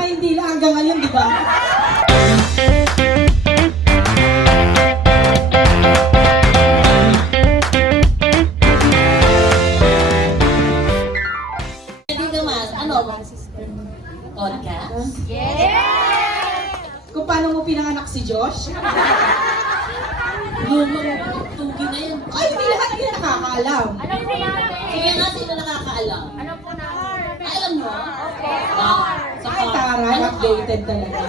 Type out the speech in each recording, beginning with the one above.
na hindi lang hanggang ngayon, di ba? Hindi naman, ano? Podcast? Kung paano mo pinanganak si Josh? Lumang tugi na yun. Ay, hindi lahat yun nakakaalam. Sige nga, sino nakakaalam? Ay, alam mo? Ay, taray, updated talaga.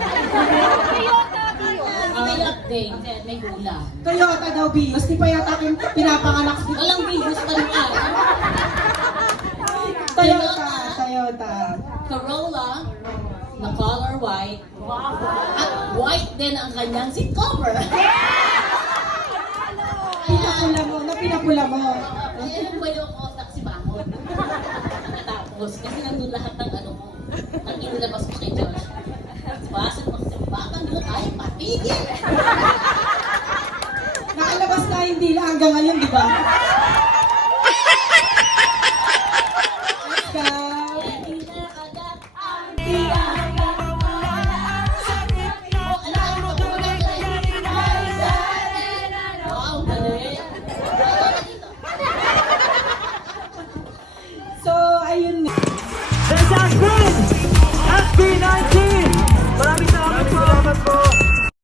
Hindi kayo update, may hula. Toyota daw, Bios. Di pa yata yung pinapanganak si Walang videos pa rin ka. Toyota. Corolla, na color white. At white din ang kanyang seat cover. Pinapula mo. Ayan ba yung kontak si Bangon? Tapos, kasi nandun lahat ng ano ko. Ang inilabas ko kay Josh. Basan mo kasi, baka nyo tayo patigil. Nakalabas na hindi lang hanggang ngayon, di ba?